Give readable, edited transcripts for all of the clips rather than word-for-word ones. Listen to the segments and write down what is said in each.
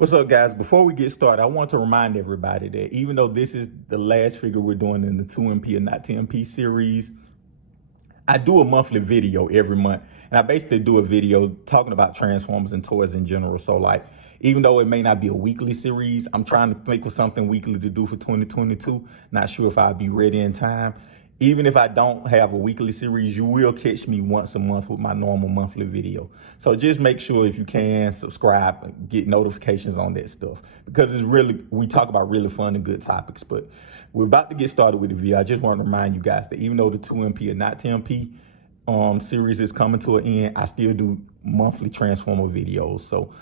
What's up, guys? Before we get started, I want to remind everybody that even though this is the last figure we're doing in the 2MP and not 10P series, I do a monthly video every month. And I basically do a video talking about Transformers and toys in general. So like, even though it may not be a weekly series, I'm trying to think of something weekly to do for 2022. Not sure if I'll be ready in time. Even if I don't have a weekly series, you will catch me once a month with my normal monthly video. So just make sure, if you can, subscribe and get notifications on that stuff, because it's really, we talk about really fun and good topics. But we're about to get started with the video. I just want to remind you guys that even though the 2MP and not 10P series is coming to an end, I still do monthly Transformer videos. So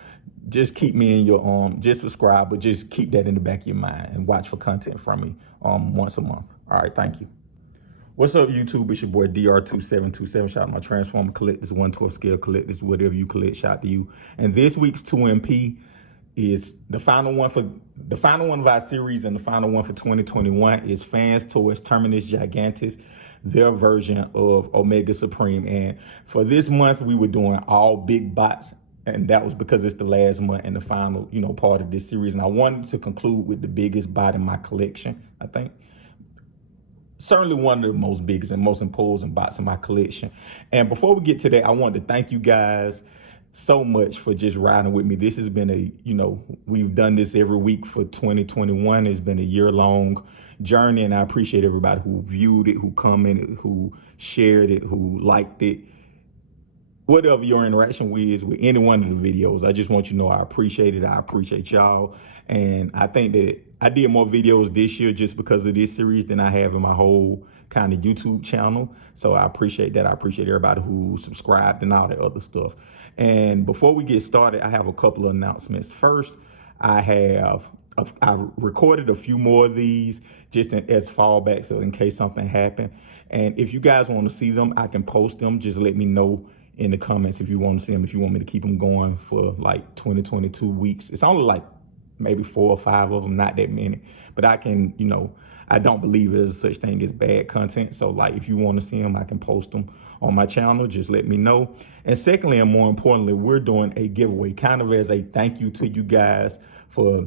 just keep me in your just subscribe, but just keep that in the back of your mind and watch for content from me once a month. All right, thank you. What's up, YouTube? It's your boy DR2727. Shout out to my Transformer collectors, 1/12 scale collectors, whatever you collect, shout out to you. And this week's 2MP is the final one of our series, and the final one for 2021 is Fans Toys Terminus Giganticus, their version of Omega Supreme. And for this month, we were doing all big bots, and that was because it's the last month and the final, part of this series. And I wanted to conclude with the biggest bot in my collection, I think. Certainly one of the most biggest and most imposing bots in my collection. And before we get to that, I wanted to thank you guys so much for just riding with me. This has been a, we've done this every week for 2021. It's been a year-long journey, and I appreciate everybody who viewed it, who commented, who shared it, who liked it. Whatever your interaction is with any one of the videos, I just want you to know I appreciate it. I appreciate y'all. And I think that I did more videos this year just because of this series than I have in my whole kind of YouTube channel. So I appreciate that. I appreciate everybody who subscribed and all that other stuff. And before we get started, I have a couple of announcements. First, I recorded a few more of these just as fallback, so in case something happened. And if you guys want to see them, I can post them. Just let me know in the comments if you want to see them, if you want me to keep them going for like 2022 weeks. It's only like maybe 4 or 5 of them, not that many, but I can, I don't believe there's such thing as bad content. So like, if you want to see them, I can post them on my channel. Just let me know. And secondly, and more importantly, we're doing a giveaway kind of as a thank you to you guys for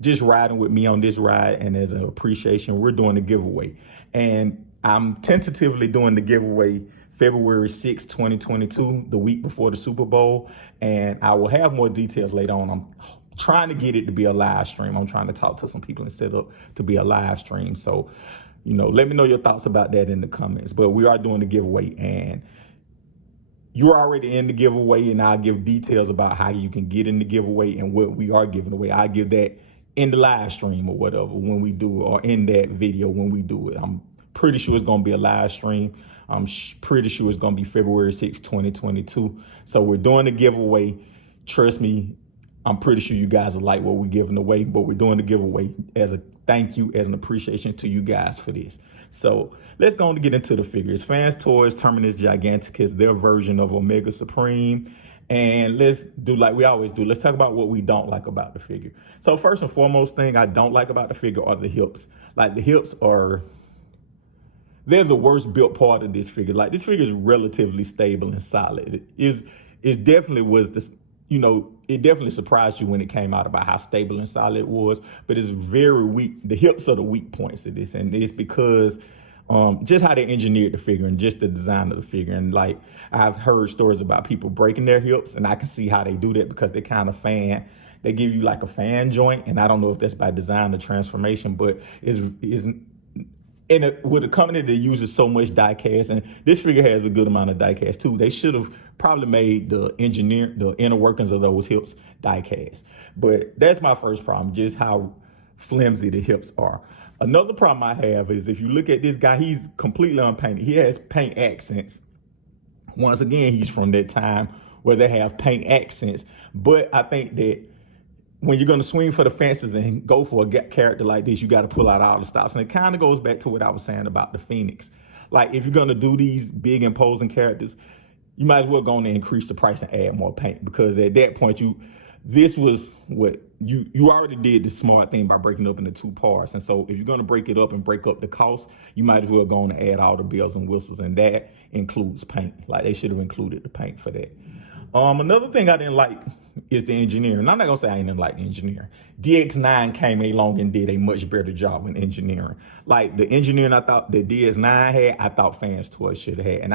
just riding with me on this ride, and as an appreciation, we're doing a giveaway. And I'm tentatively doing the giveaway February 6, 2022, the week before the Super Bowl. And I will have more details later on. I'm trying to get it to be a live stream. I'm trying to talk to some people and set up to be a live stream. So, let me know your thoughts about that in the comments. But we are doing the giveaway, and you're already in the giveaway, and I'll give details about how you can get in the giveaway and what we are giving away. I'll give that in the live stream or whatever when we do it, or in that video when we do it. I'm pretty sure it's going to be a live stream. I'm pretty sure it's going to be February 6, 2022. So we're doing a giveaway. Trust me, I'm pretty sure you guys will like what we're giving away, but we're doing the giveaway as a thank you, as an appreciation to you guys for this. So let's go on to get into the figures. Fans Toys Terminus Giganticus, their version of Omega Supreme. And let's do like we always do. Let's talk about what we don't like about the figure. So first and foremost thing I don't like about the figure are the hips. Like, the hips they're the worst built part of this figure. Like, this figure is relatively stable and solid. It definitely was this, it definitely surprised you when it came out about how stable and solid it was, but it's very weak. The hips are the weak points of this, and it's because just how they engineered the figure and just the design of the figure. And like, I've heard stories about people breaking their hips, and I can see how they do that because they kind of they give you like a fan joint, and I don't know if that's by design or transformation, but with a company that uses so much die cast, and this figure has a good amount of die cast too. They should have probably made the inner workings of those hips die cast. But that's my first problem, just how flimsy the hips are. Another problem I have is if you look at this guy, he's completely unpainted. He has paint accents. Once again, he's from that time where they have paint accents. But I think that when you're going to swing for the fences and go for a character like this, you got to pull out all the stops. And it kind of goes back to what I was saying about the Phoenix. Like, if you're going to do these big imposing characters, you might as well go on and increase the price and add more paint, because at that point, this was what you already did the smart thing by breaking it up into 2 parts. And so if you're going to break it up and break up the cost, you might as well go on and add all the bells and whistles, and that includes paint. Like, they should have included the paint for that. Another thing I didn't like is the engineering. I'm not gonna say I ain't like the engineering. DX9 came along and did a much better job in engineering. Like the engineering I thought that DX9 had, I thought Fans Toys should have had, and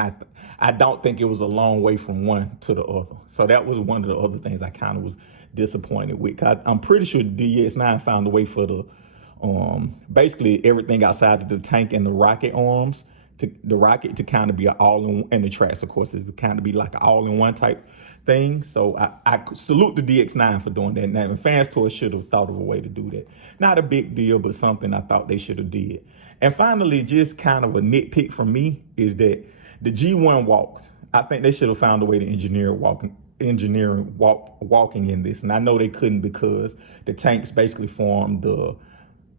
I don't think it was a long way from one to the other. So that was one of the other things I kind of was disappointed with. I'm pretty sure DX9 found a way for the basically everything outside of the tank and the rocket arms, the rocket to kind of be an all-in, and the tracks, of course, is to kind of be like an all-in-one type thing. So I salute the DX9 for doing that. Now, Fans Toys should have thought of a way to do that. Not a big deal, but something I thought they should have did. And finally, just kind of a nitpick from me is that the G1 walked. I think they should have found a way to engineer walking in this. And I know they couldn't because the tanks basically formed the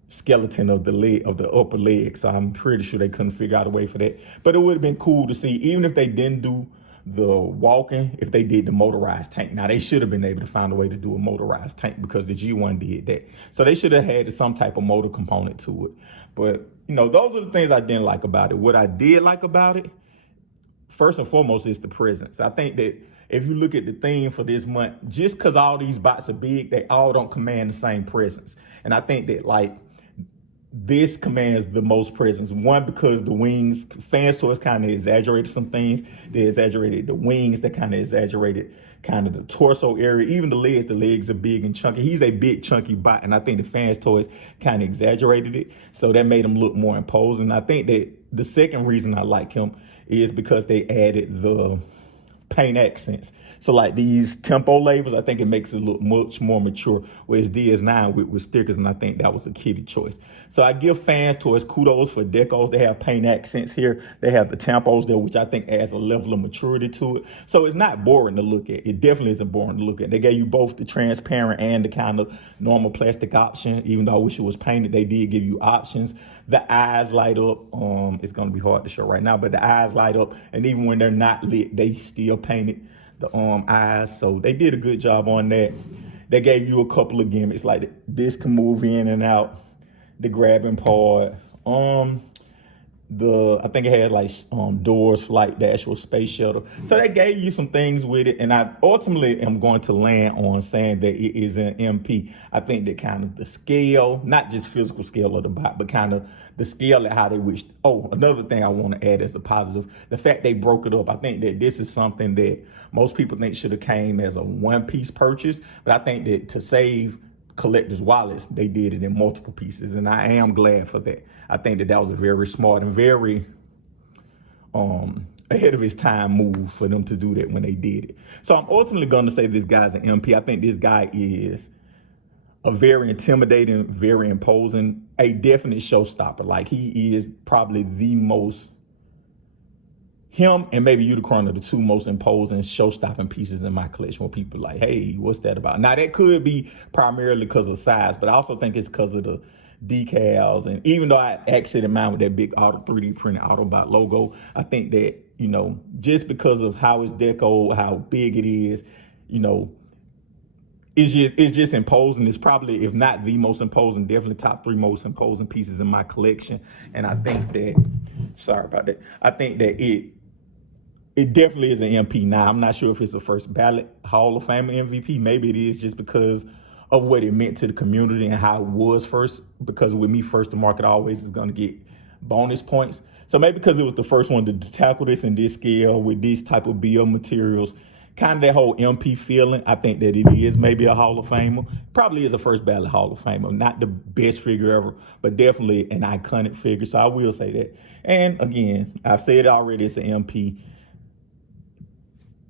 skeleton of the leg, of the upper leg, so I'm pretty sure they couldn't figure out a way for that. But it would have been cool to see, even if they didn't do the walking, if they did the motorized tank. Now they should have been able to find a way to do a motorized tank because the G1 did that, so they should have had some type of motor component to it. But those are the things I didn't like about it. What I did like about it, first and foremost, is the presence. I think that if you look at the theme for this month, just because all these bots are big, they all don't command the same presence. And I think that this commands the most presence. One, because the wings, Fans Toys kind of exaggerated some things. They exaggerated the wings. They kind of exaggerated kind of the torso area. Even the legs are big and chunky. He's a big chunky bot, and I think the Fans Toys kind of exaggerated it. So that made him look more imposing. I think that the second reason I like him is because they added the paint accents. So like these tempo labels, I think it makes it look much more mature, whereas DS9 with stickers, and I think that was a kiddie choice. So I give Fans Toys kudos for decos. They have paint accents here. They have the tempos there, which I think adds a level of maturity to it. So it's not boring to look at. It definitely isn't boring to look at. They gave you both the transparent and the kind of normal plastic option. Even though I wish it was painted, they did give you options. The eyes light up. It's gonna be hard to show right now, but the eyes light up, and even when they're not lit, they still painted the eyes. So they did a good job on that. They gave you a couple of gimmicks, like this can move in and out, the grabbing part. I think it had doors for like the actual space shuttle. So they gave you some things with it, and I ultimately am going to land on saying that it is an MP. I think that kind of the scale, not just physical scale of the bot, but kind of the scale at how they wished. Oh, another thing I want to add as a positive, the fact they broke it up. I think that this is something that most people think should have came as a one-piece purchase, but I think that to save collectors' wallets, they did it in multiple pieces, and I am glad for that. I think that was a very smart and very ahead of his time move for them to do that when they did it. So I'm ultimately going to say this guy's an MP. I think this guy is a very intimidating, very imposing, a definite showstopper. Like, he is probably the most, him and maybe Unicron are the two most imposing show-stopping pieces in my collection, where people are like, hey, what's that about? Now, that could be primarily because of size, but I also think it's because of the decals. And even though I exited mine with that big 3D printed Autobot logo, I think that, just because of how it's decoed, how big it is, it's just imposing. It's probably, if not the most imposing, definitely top 3 most imposing pieces in my collection. And I think that, sorry about that, I think that it definitely is an MP. Now, I'm not sure if it's the first ballot Hall of Fame MVP. Maybe it is just because of what it meant to the community and how it was first. Because with me, first to market always is going to get bonus points. So maybe because it was the first one to tackle this in this scale with these type of BL materials, kind of that whole MP feeling, I think that it is maybe a Hall of Famer. Probably is a first ballot Hall of Famer. Not the best figure ever, but definitely an iconic figure. So I will say that. And again, I've said it already, it's an MP.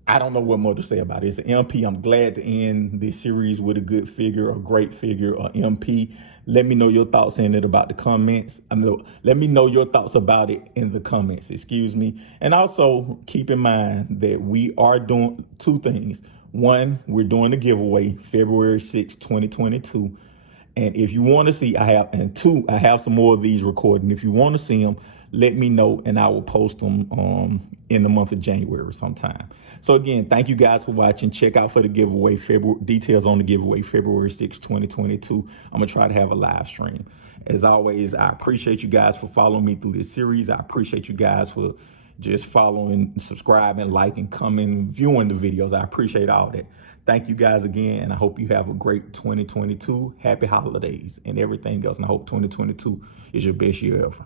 I don't know what more to say about it. It's an MP. I'm glad to end this series with a good figure, a great figure, a MP. Let me know your thoughts in it about the comments. Let me know your thoughts about it in the comments, excuse me. And also keep in mind that we are doing 2 things. 1, we're doing a giveaway February 6, 2022. And if you want to see, 2, I have some more of these recorded. If you want to see them, let me know and I will post them in the month of January sometime. So again, thank you guys for watching. Check out for the giveaway, details on the giveaway, February 6, 2022. I'm going to try to have a live stream. As always, I appreciate you guys for following me through this series. I appreciate you guys for, just following, subscribing, liking, commenting, viewing the videos. I appreciate all that. Thank you guys again, and I hope you have a great 2022. Happy holidays and everything else. And I hope 2022 is your best year ever.